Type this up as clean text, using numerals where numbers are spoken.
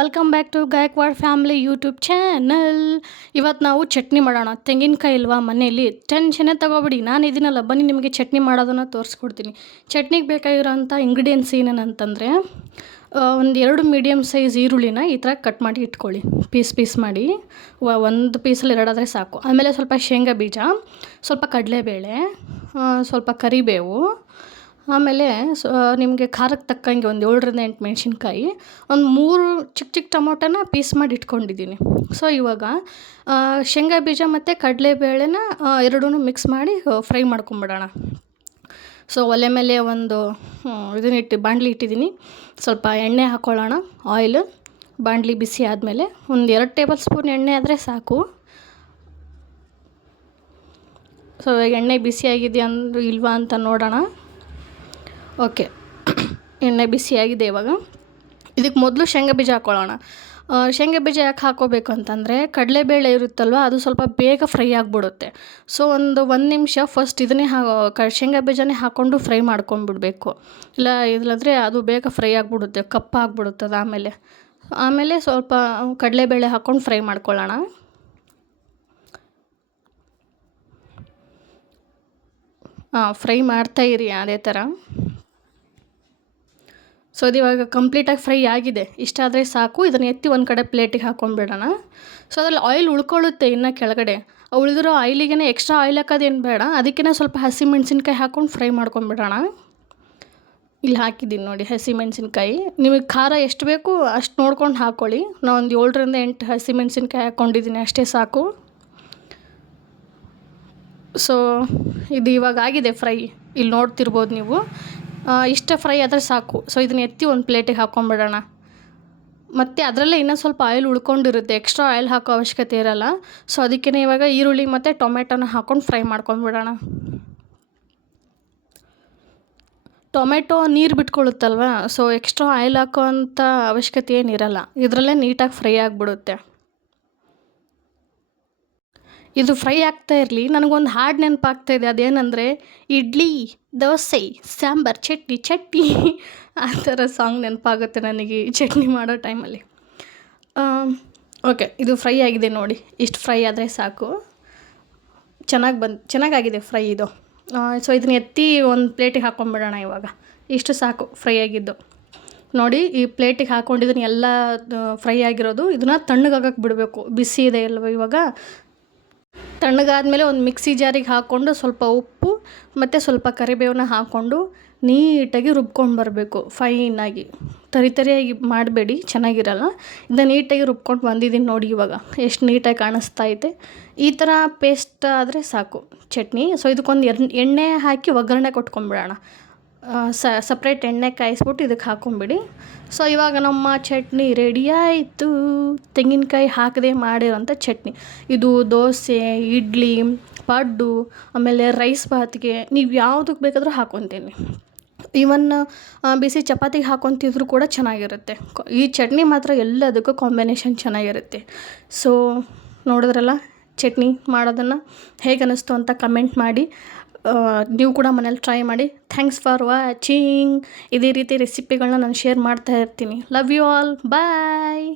Welcome back to Gaikwad family YouTube channel. ಇವತ್ತು ನಾವು ಚಟ್ನಿ ಮಾಡೋಣ. ತೆಂಗಿನಕಾಯಿ ಇಲ್ವಾ ಮನೆಯಲ್ಲಿ, ಟೆನ್ಷನ್ನೇ ತಗೋಬಿಡಿ, ನಾನು ಇದೀನಲ್ಲ, ಬನ್ನಿ ನಿಮಗೆ ಚಟ್ನಿ ಮಾಡೋದನ್ನು ತೋರಿಸ್ಕೊಡ್ತೀನಿ. ಚಟ್ನಿಗೆ ಬೇಕಾಗಿರೋಂಥ ಇಂಗ್ರೀಡಿಯೆಂಟ್ಸ್ ಏನೇನಂತಂದರೆ, ಒಂದು 2 ಮೀಡಿಯಮ್ ಸೈಜ್ ಈರುಳ್ಳಿನ ಈ ಥರ ಕಟ್ ಮಾಡಿ ಇಟ್ಕೊಳ್ಳಿ, ಪೀಸ್ ಮಾಡಿ. ಒಂದು ಪೀಸಲ್ಲಿ 2 ಆದರೆ ಸಾಕು. ಆಮೇಲೆ ಸ್ವಲ್ಪ ಶೇಂಗಾ ಬೀಜ, ಸ್ವಲ್ಪ ಕಡಲೆಬೇಳೆ, ಸ್ವಲ್ಪ ಕರಿಬೇವು, ಆಮೇಲೆ ನಿಮಗೆ ಖಾರಕ್ಕೆ ತಕ್ಕಂಗೆ ಒಂದು 7ರಿಂದ 8 ಮೆಣಸಿನ್ಕಾಯಿ, ಒಂದು 3 ಚಿಕ್ಕ ಟೊಮೊಟೊನ ಪೀಸ್ ಮಾಡಿ ಇಟ್ಕೊಂಡಿದ್ದೀನಿ. ಸೊ ಇವಾಗ ಶೇಂಗಾ ಬೀಜ ಮತ್ತು ಕಡಲೆಬೇಳೆನ ಎರಡೂ ಮಿಕ್ಸ್ ಮಾಡಿ ಫ್ರೈ ಮಾಡ್ಕೊಂಬಿಡೋಣ. ಸೊ ಒಲೆ ಮೇಲೆ ಒಂದು ಬಾಣಲಿ ಇಟ್ಟಿದ್ದೀನಿ. ಸ್ವಲ್ಪ ಎಣ್ಣೆ ಹಾಕ್ಕೊಳ್ಳೋಣ, ಆಯಿಲ್. ಬಾಣಲಿ ಬಿಸಿ ಆದಮೇಲೆ ಒಂದು 2 ಟೇಬಲ್ ಸ್ಪೂನ್ ಎಣ್ಣೆ ಆದರೆ ಸಾಕು. ಸೊ ಎಣ್ಣೆ ಬಿಸಿಯಾಗಿದೆ ಇಲ್ವಾ ಅಂತ ನೋಡೋಣ. ಓಕೆ, ಎಣ್ಣೆ ಬಿಸಿಯಾಗಿದೆ. ಇವಾಗ ಇದಕ್ಕೆ ಮೊದಲು ಶೇಂಗಾ ಬೀಜ ಹಾಕ್ಕೊಳ್ಳೋಣ. ಶೇಂಗಾ ಬೀಜ ಯಾಕೆ ಹಾಕ್ಕೋಬೇಕು ಅಂತಂದರೆ, ಕಡಲೆಬೇಳೆ ಇರುತ್ತಲ್ವ, ಅದು ಸ್ವಲ್ಪ ಬೇಗ ಫ್ರೈ ಆಗಿಬಿಡುತ್ತೆ. ಸೊ ಒಂದು ನಿಮಿಷ ಫಸ್ಟ್ ಇದನ್ನೇ ಶೇಂಗಾ ಬೀಜನೇ ಹಾಕ್ಕೊಂಡು ಫ್ರೈ ಮಾಡ್ಕೊಂಡ್ಬಿಡ್ಬೇಕು. ಇಲ್ಲಾಂದರೆ ಅದು ಬೇಗ ಫ್ರೈ ಆಗಿಬಿಡುತ್ತೆ, ಕಪ್ಪಾಗ್ಬಿಡುತ್ತೆ ಅದು. ಆಮೇಲೆ ಸ್ವಲ್ಪ ಕಡಲೆಬೇಳೆ ಹಾಕ್ಕೊಂಡು ಫ್ರೈ ಮಾಡ್ಕೊಳ್ಳೋಣ. ಫ್ರೈ ಮಾಡ್ತಾಯಿರಿ ಅದೇ ಥರ. ಸೊ ಅದು ಇವಾಗ ಕಂಪ್ಲೀಟಾಗಿ ಫ್ರೈ ಆಗಿದೆ. ಇಷ್ಟಾದರೆ ಸಾಕು. ಇದನ್ನು ಎತ್ತಿ ಒಂದು ಕಡೆ ಪ್ಲೇಟಿಗೆ ಹಾಕ್ಕೊಂಡ್ಬಿಡೋಣ. ಸೊ ಅದ್ರಲ್ಲಿ ಆಯಿಲ್ ಉಳ್ಕೊಳ್ಳುತ್ತೆ ಇನ್ನು ಕೆಳಗಡೆ. ಉಳಿದಿರೋ ಆಯಿಲಿಗೆ ಎಕ್ಸ್ಟ್ರಾ ಆಯಿಲ್ ಹಾಕೋದೇನು ಬೇಡ. ಅದಕ್ಕೇ ಸ್ವಲ್ಪ ಹಸಿಮೆಣ್ಸಿನ್ಕಾಯಿ ಹಾಕ್ಕೊಂಡು ಫ್ರೈ ಮಾಡ್ಕೊಂಡ್ಬಿಡೋಣ. ಇಲ್ಲಿ ಹಾಕಿದ್ದೀನಿ ನೋಡಿ ಹಸಿಮೆಣ್ಸಿನ್ಕಾಯಿ. ನಿಮಗೆ ಖಾರ ಎಷ್ಟು ಬೇಕು ಅಷ್ಟು ನೋಡ್ಕೊಂಡು ಹಾಕ್ಕೊಳ್ಳಿ. ನಾನು ಒಂದು 7ರಿಂದ 8 ಹಸಿಮೆಣ್ಸಿನ್ಕಾಯಿ ಹಾಕ್ಕೊಂಡಿದ್ದೀನಿ, ಅಷ್ಟೇ ಸಾಕು. ಸೊ ಇದು ಇವಾಗ ಆಗಿದೆ ಫ್ರೈ, ಇಲ್ಲಿ ನೋಡ್ತಿರ್ಬೋದು ನೀವು. ಇಷ್ಟ ಫ್ರೈ ಆದರೆ ಸಾಕು. ಸೊ ಇದನ್ನ ಎತ್ತಿ ಒಂದು ಪ್ಲೇಟಿಗೆ ಹಾಕ್ಕೊಂಬಿಡೋಣ. ಮತ್ತು ಅದರಲ್ಲೇ ಇನ್ನೂ ಸ್ವಲ್ಪ ಆಯಿಲ್ ಉಳ್ಕೊಂಡಿರುತ್ತೆ, ಎಕ್ಸ್ಟ್ರಾ ಆಯಿಲ್ ಹಾಕೋ ಅವಶ್ಯಕತೆ ಇರೋಲ್ಲ. ಸೊ ಅದಕ್ಕೇ ಇವಾಗ ಈರುಳ್ಳಿ ಮತ್ತು ಟೊಮೆಟೊನ ಹಾಕ್ಕೊಂಡು ಫ್ರೈ ಮಾಡ್ಕೊಂಬಿಡೋಣ. ಟೊಮೆಟೊ ನೀರು ಬಿಟ್ಕೊಳ್ಳುತ್ತಲ್ವ, ಸೊ ಎಕ್ಸ್ಟ್ರಾ ಆಯಿಲ್ ಹಾಕೋ ಅಂಥ ಅವಶ್ಯಕತೆ ಏನಿರಲ್ಲ. ಇದರಲ್ಲೇ ನೀಟಾಗಿ ಫ್ರೈ ಆಗಿಬಿಡುತ್ತೆ. ಇದು ಫ್ರೈ ಆಗ್ತಾ ಇರಲಿ, ನನಗೊಂದು ಹಾಡು ನೆನಪಾಗ್ತಾಯಿದೆ. ಅದೇನೆಂದರೆ, ಇಡ್ಲಿ ದೋಸೆ ಸಾಂಬಾರ್ ಚಟ್ನಿ ಆ ಥರ ಸಾಂಗ್ ನೆನಪಾಗುತ್ತೆ ನನಗೆ ಈ ಚಟ್ನಿ ಮಾಡೋ ಟೈಮಲ್ಲಿ. ಓಕೆ, ಇದು ಫ್ರೈ ಆಗಿದೆ ನೋಡಿ. ಇಷ್ಟು ಫ್ರೈ ಆದರೆ ಸಾಕು. ಚೆನ್ನಾಗಾಗಿದೆ ಫ್ರೈ ಇದು. ಸೊ ಇದನ್ನ ಎತ್ತಿ ಒಂದು ಪ್ಲೇಟಿಗೆ ಹಾಕ್ಕೊಂಬಿಡೋಣ ಇವಾಗ. ಇಷ್ಟು ಸಾಕು ಫ್ರೈ ಆಗಿದ್ದು ನೋಡಿ. ಈ ಪ್ಲೇಟಿಗೆ ಹಾಕ್ಕೊಂಡಿದ್ದೀನಿ ಎಲ್ಲ ಫ್ರೈ ಆಗಿರೋದು. ಇದನ್ನು ತಣ್ಣಗಾಗಕ್ಕೆ ಬಿಡಬೇಕು. ಬಿಸಿ ಇದೆ ಅಲ್ವ ಇವಾಗ. ತಣ್ಣಗಾದ್ಮೇಲೆ ಒಂದು ಮಿಕ್ಸಿ ಜಾರಿಗೆ ಹಾಕ್ಕೊಂಡು ಸ್ವಲ್ಪ ಉಪ್ಪು ಮತ್ತು ಸ್ವಲ್ಪ ಕರಿಬೇವನ್ನ ಹಾಕ್ಕೊಂಡು ನೀಟಾಗಿ ರುಬ್ಕೊಂಡು ಬರಬೇಕು. ಫೈನಾಗಿ ತರಿಯಾಗಿ ಮಾಡಬೇಡಿ, ಚೆನ್ನಾಗಿರಲ್ಲ. ಇದನ್ನು ನೀಟಾಗಿ ರುಬ್ಕೊಂಡು ಬಂದಿದ್ದೀನಿ ನೋಡಿ. ಇವಾಗ ಎಷ್ಟು ನೀಟಾಗಿ ಕಾಣಿಸ್ತಾ ಐತೆ. ಈ ಥರ ಪೇಸ್ಟ್ ಆದರೆ ಸಾಕು ಚಟ್ನಿ. ಸೊ ಇದಕ್ಕೊಂದು ಎಣ್ಣೆ ಹಾಕಿ ಒಗ್ಗರಣೆ ಕೊಟ್ಕೊಂಬಿಡೋಣ. ಸಪ್ರೇಟ್ ಎಣ್ಣೆ ಕಾಯಿಸ್ಬಿಟ್ಟು ಇದಕ್ಕೆ ಹಾಕ್ಕೊಂಬಿಡಿ. ಸೊ ಇವಾಗ ನಮ್ಮ ಚಟ್ನಿ ರೆಡಿ ಆಯಿತು. ತೆಂಗಿನಕಾಯಿ ಹಾಕದೆ ಮಾಡಿರೋಂಥ ಚಟ್ನಿ. ಇದು ದೋಸೆ, ಇಡ್ಲಿ, ಪಡ್ಡು, ಆಮೇಲೆ ರೈಸ್ ಬಾತ್ಗೆ ನೀವು ಯಾವುದಕ್ಕೆ ಬೇಕಾದರೂ ಹಾಕ್ಕೊತೀನಿ. ಈವನ್ ಬಿಸಿ ಚಪಾತಿಗೆ ಹಾಕ್ಕೊತಿದ್ರು ಕೂಡ ಚೆನ್ನಾಗಿರುತ್ತೆ. ಈ ಚಟ್ನಿ ಮಾತ್ರ ಎಲ್ಲದಕ್ಕೂ ಕಾಂಬಿನೇಷನ್ ಚೆನ್ನಾಗಿರುತ್ತೆ. ಸೊ ನೋಡಿದ್ರಲ್ಲ ಚಟ್ನಿ ಮಾಡೋದನ್ನು, ಹೇಗೆ ಅನ್ನಿಸ್ತು ಅಂತ ಕಮೆಂಟ್ ಮಾಡಿ. ನೀವು ಕೂಡ ಮನೇಲಿ ಟ್ರೈ ಮಾಡಿ. Thanks for watching. ಇದೇ ರೀತಿ ರೆಸಿಪಿಗಳನ್ನ ನಾನು ಶೇರ್ ಮಾಡ್ತಾ ಇರ್ತೀನಿ. Love you all. ಬಾಯ್.